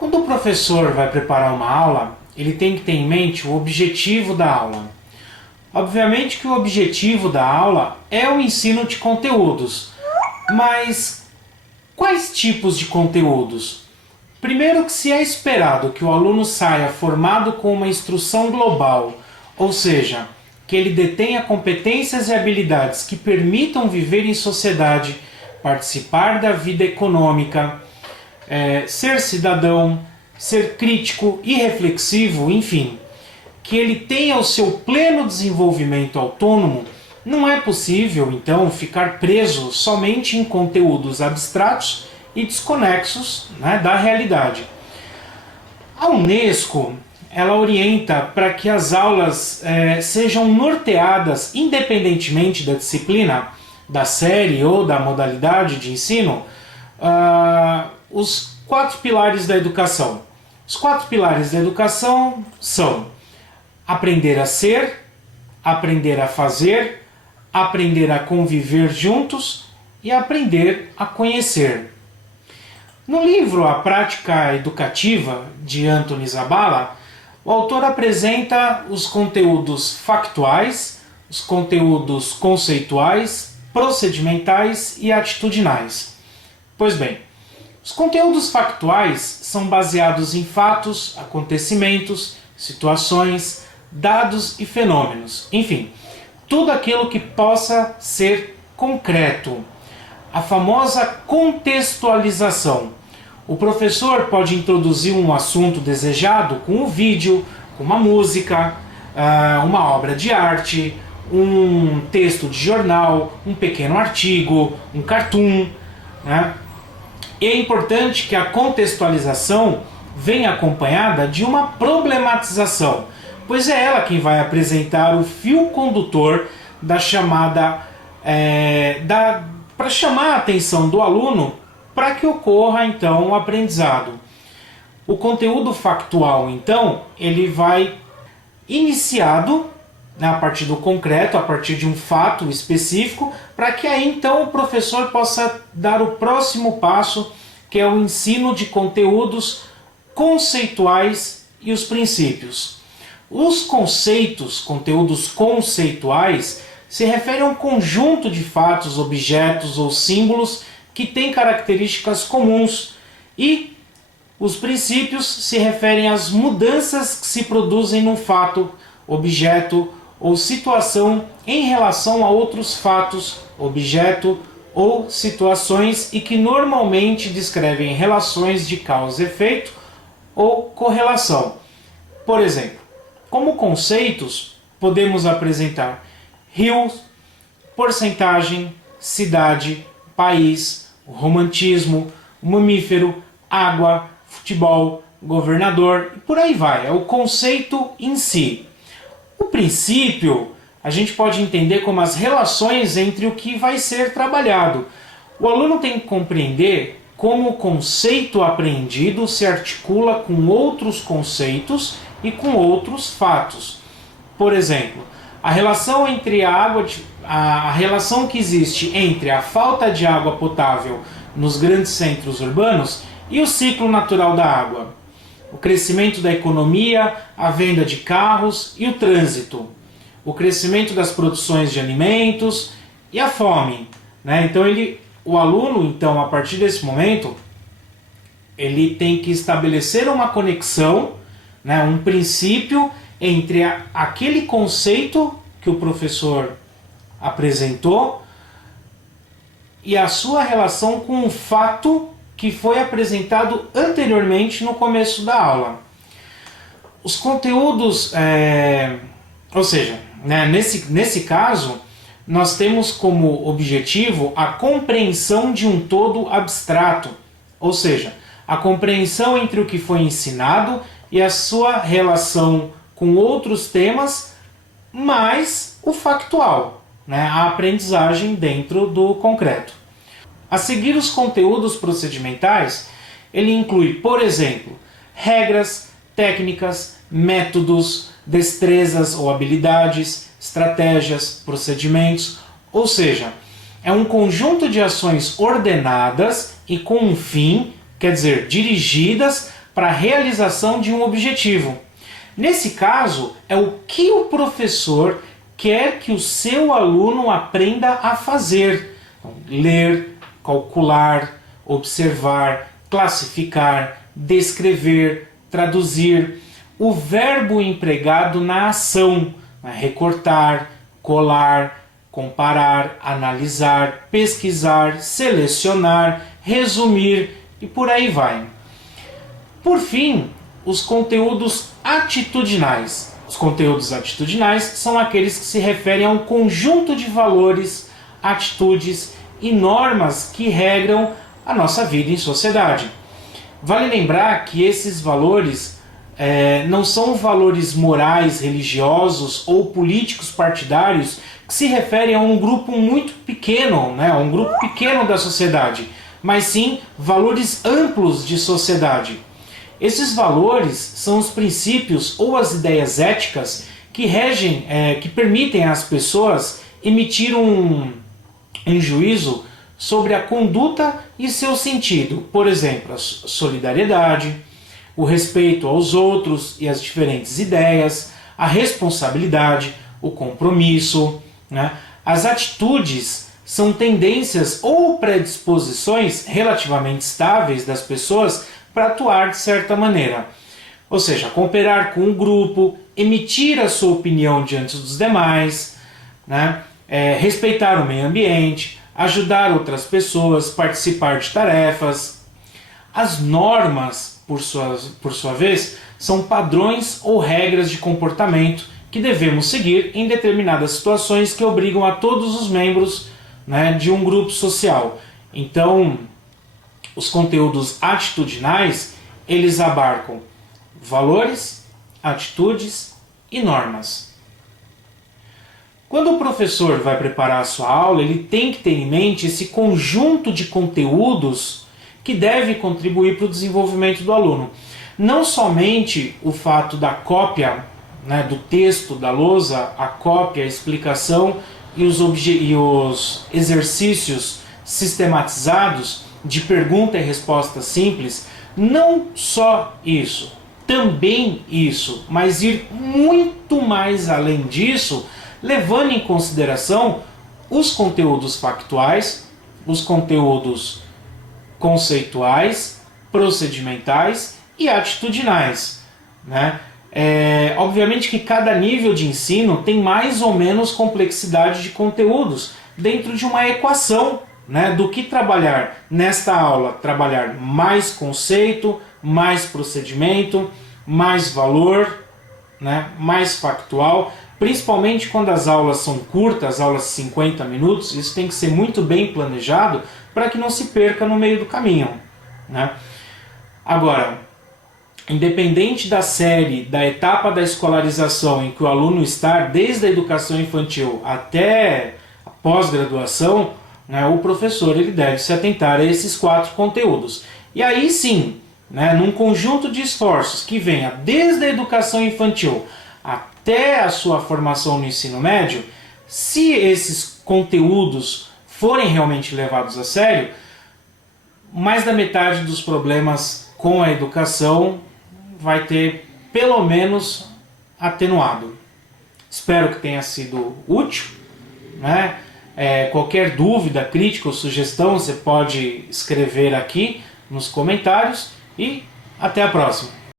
Quando o professor vai preparar uma aula, ele tem que ter em mente o objetivo da aula. Obviamente que o objetivo da aula é o ensino de conteúdos, mas quais tipos de conteúdos? Primeiro, que se é esperado que o aluno saia formado com uma instrução global, ou seja, que ele detenha competências e habilidades que permitam viver em sociedade, participar da vida econômica, ser cidadão, ser crítico e reflexivo, enfim, que ele tenha o seu pleno desenvolvimento autônomo, não é possível, então, ficar preso somente em conteúdos abstratos e desconexos, da realidade. A Unesco, ela orienta para que as aulas sejam norteadas, independentemente da disciplina, da série ou da modalidade de ensino, os 4 pilares da educação. Os 4 pilares da educação são aprender a ser, aprender a fazer, aprender a conviver juntos e aprender a conhecer. No livro A Prática Educativa, de Anthony Zabala, o autor apresenta os conteúdos factuais, os conteúdos conceituais, procedimentais e atitudinais. Pois bem, os conteúdos factuais são baseados em fatos, acontecimentos, situações, dados e fenômenos, enfim, tudo aquilo que possa ser concreto. A famosa contextualização. O professor pode introduzir um assunto desejado com um vídeo, com uma música, uma obra de arte, um texto de jornal, um pequeno artigo, um cartoon. E é importante que a contextualização venha acompanhada de uma problematização, pois é ela quem vai apresentar o fio condutor da chamada, para chamar a atenção do aluno para que ocorra então o aprendizado. O conteúdo factual, então, ele vai iniciado, a partir do concreto, a partir de um fato específico, para que aí então o professor possa dar o próximo passo, que é o ensino de conteúdos conceituais e os princípios. Os conceitos, conteúdos conceituais, se referem a um conjunto de fatos, objetos ou símbolos que têm características comuns, e os princípios se referem às mudanças que se produzem num fato, objeto ou situação em relação a outros fatos, objeto ou situações e que normalmente descrevem relações de causa e efeito ou correlação. Por exemplo, como conceitos, podemos apresentar rios, porcentagem, cidade, país, romantismo, mamífero, água, futebol, governador e por aí vai. É o conceito em si. O princípio a gente pode entender como as relações entre o que vai ser trabalhado. O aluno tem que compreender como o conceito aprendido se articula com outros conceitos e com outros fatos. Por exemplo, a relação entre a relação que existe entre a falta de água potável nos grandes centros urbanos e o ciclo natural da água, o crescimento da economia, a venda de carros e o trânsito, o crescimento das produções de alimentos e a fome. Então o aluno, então, a partir desse momento, ele tem que estabelecer uma conexão, um princípio entre aquele conceito que o professor apresentou e a sua relação com um fato que foi apresentado anteriormente no começo da aula. Os conteúdos, ou seja, nesse caso, nós temos como objetivo a compreensão de um todo abstrato, ou seja, a compreensão entre o que foi ensinado e a sua relação com outros temas, mais o factual, a aprendizagem dentro do concreto. A seguir, os conteúdos procedimentais, ele inclui, por exemplo, regras, técnicas, métodos, destrezas ou habilidades, estratégias, procedimentos, ou seja, é um conjunto de ações ordenadas e com um fim, quer dizer, dirigidas para a realização de um objetivo. Nesse caso, é o que o professor quer que o seu aluno aprenda a fazer. Então, ler, calcular, observar, classificar, descrever, traduzir. O verbo empregado na ação, recortar, colar, comparar, analisar, pesquisar, selecionar, resumir e por aí vai. Por fim, os conteúdos atitudinais. Os conteúdos atitudinais são aqueles que se referem a um conjunto de valores, atitudes e normas que regram a nossa vida em sociedade. Vale lembrar que esses valores não são valores morais, religiosos ou políticos partidários que se referem a um grupo muito pequeno, a um grupo pequeno da sociedade, mas sim valores amplos de sociedade. Esses valores são os princípios ou as ideias éticas que regem, que permitem às pessoas emitir um juízo sobre a conduta e seu sentido. Por exemplo, a solidariedade, o respeito aos outros e às diferentes ideias, a responsabilidade, o compromisso. As atitudes são tendências ou predisposições relativamente estáveis das pessoas para atuar de certa maneira. Ou seja, cooperar com o grupo, emitir a sua opinião diante dos demais, respeitar o meio ambiente, ajudar outras pessoas, participar de tarefas. As normas, por sua vez, são padrões ou regras de comportamento que devemos seguir em determinadas situações que obrigam a todos os membros de um grupo social. Então, os conteúdos atitudinais, eles abarcam valores, atitudes e normas. Quando o professor vai preparar a sua aula, ele tem que ter em mente esse conjunto de conteúdos que deve contribuir para o desenvolvimento do aluno. Não somente o fato da cópia do texto da lousa, a cópia, a explicação e os exercícios sistematizados de pergunta e resposta simples, não só isso, também isso, mas ir muito mais além disso, levando em consideração os conteúdos factuais, os conteúdos conceituais, procedimentais e atitudinais. Obviamente que cada nível de ensino tem mais ou menos complexidade de conteúdos dentro de uma equação do que trabalhar nesta aula, trabalhar mais conceito, mais procedimento, mais valor, mais factual, principalmente quando as aulas são curtas, aulas de 50 minutos, isso tem que ser muito bem planejado para que não se perca no meio do caminho. Agora, independente da série, da etapa da escolarização em que o aluno está, desde a educação infantil até a pós-graduação, o professor ele deve se atentar a esses 4 conteúdos. E aí sim, num conjunto de esforços que venha desde a educação infantil até a sua formação no ensino médio, se esses conteúdos forem realmente levados a sério, mais da metade dos problemas com a educação vai ter pelo menos atenuado. Espero que tenha sido útil. Qualquer dúvida, crítica ou sugestão você pode escrever aqui nos comentários e até a próxima.